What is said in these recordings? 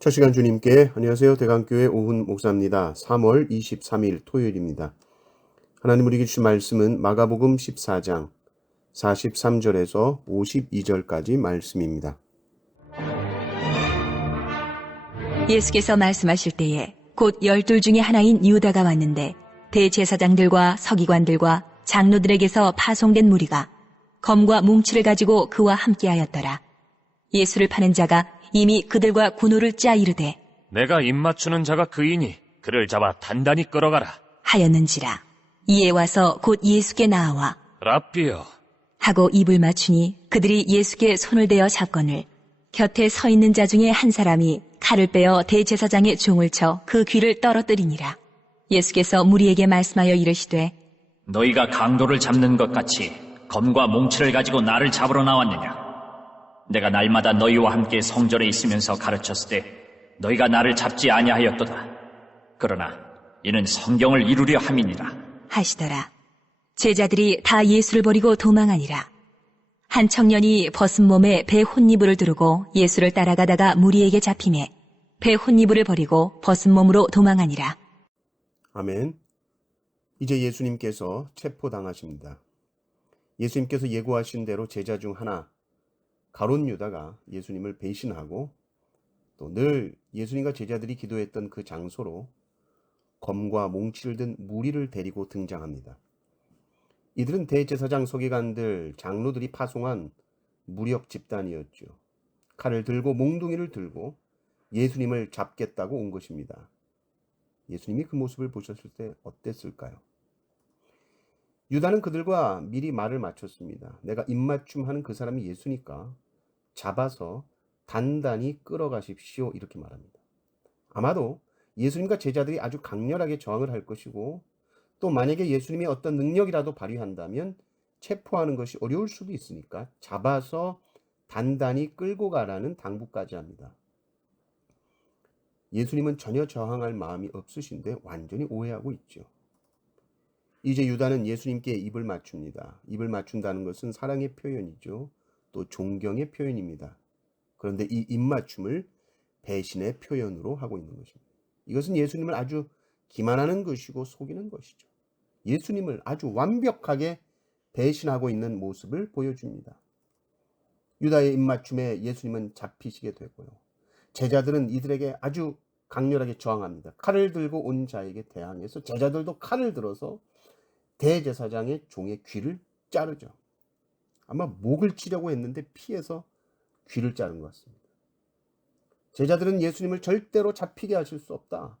첫 시간 주님께 안녕하세요. 대강교회 오훈 목사입니다. 3월 23일 토요일입니다. 하나님 우리에게 주신 말씀은 마가복음 14장 43절에서 52절까지 말씀입니다. 예수께서 말씀하실 때에 곧 12 중에 하나인 유다가 왔는데 대제사장들과 서기관들과 장로들에게서 파송된 무리가 검과 뭉치를 가지고 그와 함께하였더라. 예수를 파는 자가 이미 그들과 군호를 짜 이르되 내가 입맞추는 자가 그이니 그를 잡아 단단히 끌어가라. 하였는지라. 이에 와서 곧 예수께 나아와 랍비여, 하고 입을 맞추니 그들이 예수께 손을 대어 잡거늘 곁에 서 있는 자 중에 한 사람이 칼을 빼어 대제사장의 종을 쳐 그 귀를 떨어뜨리니라. 예수께서 무리에게 말씀하여 이르시되 너희가 강도를 잡는 것 같이 검과 몽치를 가지고 나를 잡으러 나왔느냐? 내가 날마다 너희와 함께 성전에 있으면서 가르쳤을 때 너희가 나를 잡지 아니하였도다. 그러나 이는 성경을 이루려 함이니라. 하시더라. 제자들이 다 예수를 버리고 도망하니라. 한 청년이 벗은 몸에 배 혼니부를 두르고 예수를 따라가다가 무리에게 잡히매 배 혼니부를 버리고 벗은 몸으로 도망하니라. 아멘. 이제 예수님께서 체포당하십니다. 예수님께서 예고하신 대로 제자 중 하나 가룟 유다가 예수님을 배신하고 또 늘 예수님과 제자들이 기도했던 그 장소로 검과 몽치를 든 무리를 데리고 등장합니다. 이들은 대제사장 서기관들, 장로들이 파송한 무력 집단이었죠. 칼을 들고 몽둥이를 들고 예수님을 잡겠다고 온 것입니다. 예수님이 그 모습을 보셨을 때 어땠을까요? 유다는 그들과 미리 말을 맞췄습니다. 내가 입맞춤하는 그 사람이 예수니까 잡아서 단단히 끌어가십시오. 이렇게 말합니다. 아마도 예수님과 제자들이 아주 강렬하게 저항을 할 것이고 또 만약에 예수님이 어떤 능력이라도 발휘한다면 체포하는 것이 어려울 수도 있으니까 잡아서 단단히 끌고 가라는 당부까지 합니다. 예수님은 전혀 저항할 마음이 없으신데 완전히 오해하고 있죠. 이제 유다는 예수님께 입을 맞춥니다. 입을 맞춘다는 것은 사랑의 표현이죠. 또 존경의 표현입니다. 그런데 이 입맞춤을 배신의 표현으로 하고 있는 것입니다. 이것은 예수님을 아주 기만하는 것이고 속이는 것이죠. 예수님을 아주 완벽하게 배신하고 있는 모습을 보여줍니다. 유다의 입맞춤에 예수님은 잡히시게 되고요. 제자들은 이들에게 아주 강렬하게 저항합니다. 칼을 들고 온 자에게 대항해서 제자들도 칼을 들어서 대제사장의 종의 귀를 자르죠. 아마 목을 치려고 했는데 피해서 귀를 자른 것 같습니다. 제자들은 예수님을 절대로 잡히게 하실 수 없다.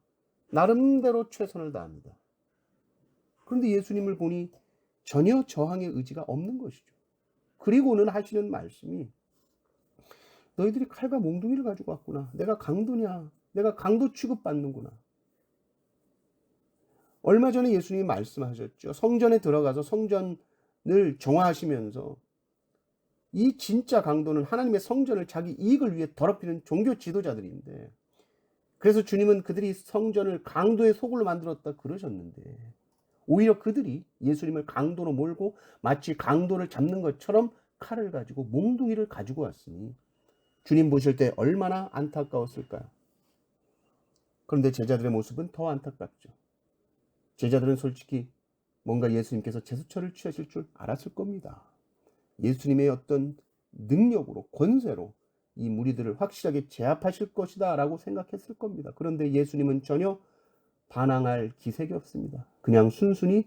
나름대로 최선을 다합니다. 그런데 예수님을 보니 전혀 저항의 의지가 없는 것이죠. 그리고는 하시는 말씀이 너희들이 칼과 몽둥이를 가지고 왔구나. 내가 강도냐? 내가 강도 취급받는구나. 얼마 전에 예수님이 말씀하셨죠. 성전에 들어가서 성전을 정화하시면서 이 진짜 강도는 하나님의 성전을 자기 이익을 위해 더럽히는 종교 지도자들인데 그래서 주님은 그들이 성전을 강도의 소굴로 만들었다 그러셨는데 오히려 그들이 예수님을 강도로 몰고 마치 강도를 잡는 것처럼 칼을 가지고 몽둥이를 가지고 왔으니 주님 보실 때 얼마나 안타까웠을까요? 그런데 제자들의 모습은 더 안타깝죠. 제자들은 솔직히 뭔가 예수님께서 제수처를 취하실 줄 알았을 겁니다. 예수님의 어떤 능력으로 권세로 이 무리들을 확실하게 제압하실 것이다 라고 생각했을 겁니다. 그런데 예수님은 전혀 반항할 기색이 없습니다. 그냥 순순히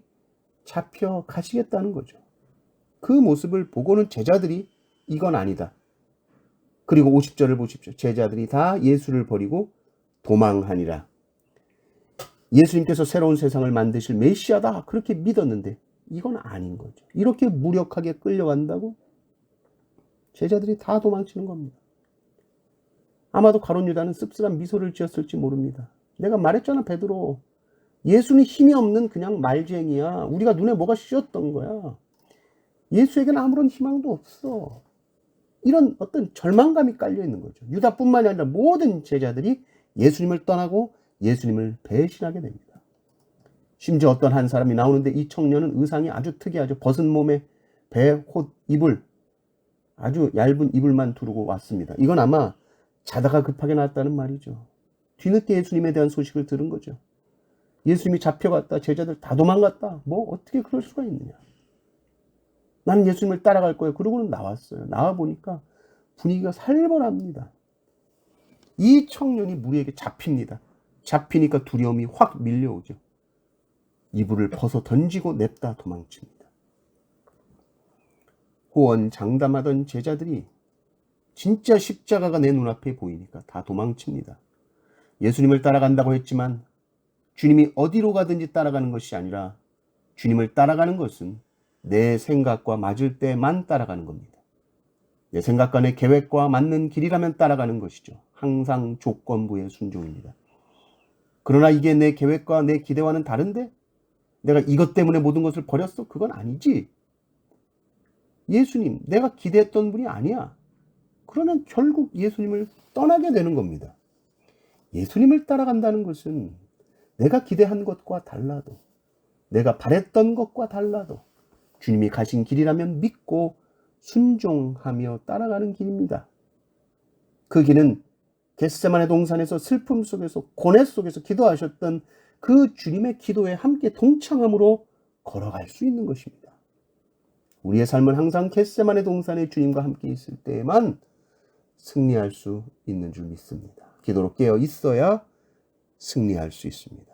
잡혀가시겠다는 거죠. 그 모습을 보고는 제자들이 이건 아니다. 그리고 50절을 보십시오. 제자들이 다 예수를 버리고 도망하니라. 예수님께서 새로운 세상을 만드실 메시아다 그렇게 믿었는데 이건 아닌 거죠. 이렇게 무력하게 끌려간다고? 제자들이 다 도망치는 겁니다. 아마도 가룟 유다는 씁쓸한 미소를 지었을지 모릅니다. 내가 말했잖아 베드로. 예수는 힘이 없는 그냥 말쟁이야. 우리가 눈에 뭐가 씌었던 거야. 예수에게는 아무런 희망도 없어. 이런 어떤 절망감이 깔려 있는 거죠. 유다뿐만이 아니라 모든 제자들이 예수님을 떠나고 예수님을 배신하게 됩니다. 심지어 어떤 한 사람이 나오는데 이 청년은 의상이 아주 특이하죠. 벗은 몸에 배, 홑, 이불, 아주 얇은 이불만 두르고 왔습니다. 이건 아마 자다가 급하게 나왔다는 말이죠. 뒤늦게 예수님에 대한 소식을 들은 거죠. 예수님이 잡혀갔다. 제자들 다 도망갔다. 뭐 어떻게 그럴 수가 있느냐. 나는 예수님을 따라갈 거예요. 그러고는 나왔어요. 나와보니까 분위기가 살벌합니다. 이 청년이 무리에게 잡힙니다. 잡히니까 두려움이 확 밀려오죠. 이불을 벗어 던지고 냅다 도망칩니다. 호언장담하던 제자들이 진짜 십자가가 내 눈앞에 보이니까 다 도망칩니다. 예수님을 따라간다고 했지만 주님이 어디로 가든지 따라가는 것이 아니라 주님을 따라가는 것은 내 생각과 맞을 때만 따라가는 겁니다. 내 생각과 내 계획과 맞는 길이라면 따라가는 것이죠. 항상 조건부의 순종입니다. 그러나 이게 내 계획과 내 기대와는 다른데 내가 이것 때문에 모든 것을 버렸어? 그건 아니지. 예수님, 내가 기대했던 분이 아니야. 그러면 결국 예수님을 떠나게 되는 겁니다. 예수님을 따라간다는 것은 내가 기대한 것과 달라도, 내가 바랬던 것과 달라도 주님이 가신 길이라면 믿고 순종하며 따라가는 길입니다. 그 길은 겟세마네 동산에서 슬픔 속에서 고뇌 속에서 기도하셨던 그 주님의 기도에 함께 동참함으로 걸어갈 수 있는 것입니다. 우리의 삶은 항상 겟세마네 동산의 주님과 함께 있을 때에만 승리할 수 있는 줄 믿습니다. 기도로 깨어 있어야 승리할 수 있습니다.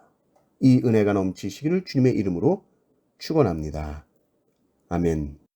이 은혜가 넘치시기를 주님의 이름으로 축원합니다. 아멘.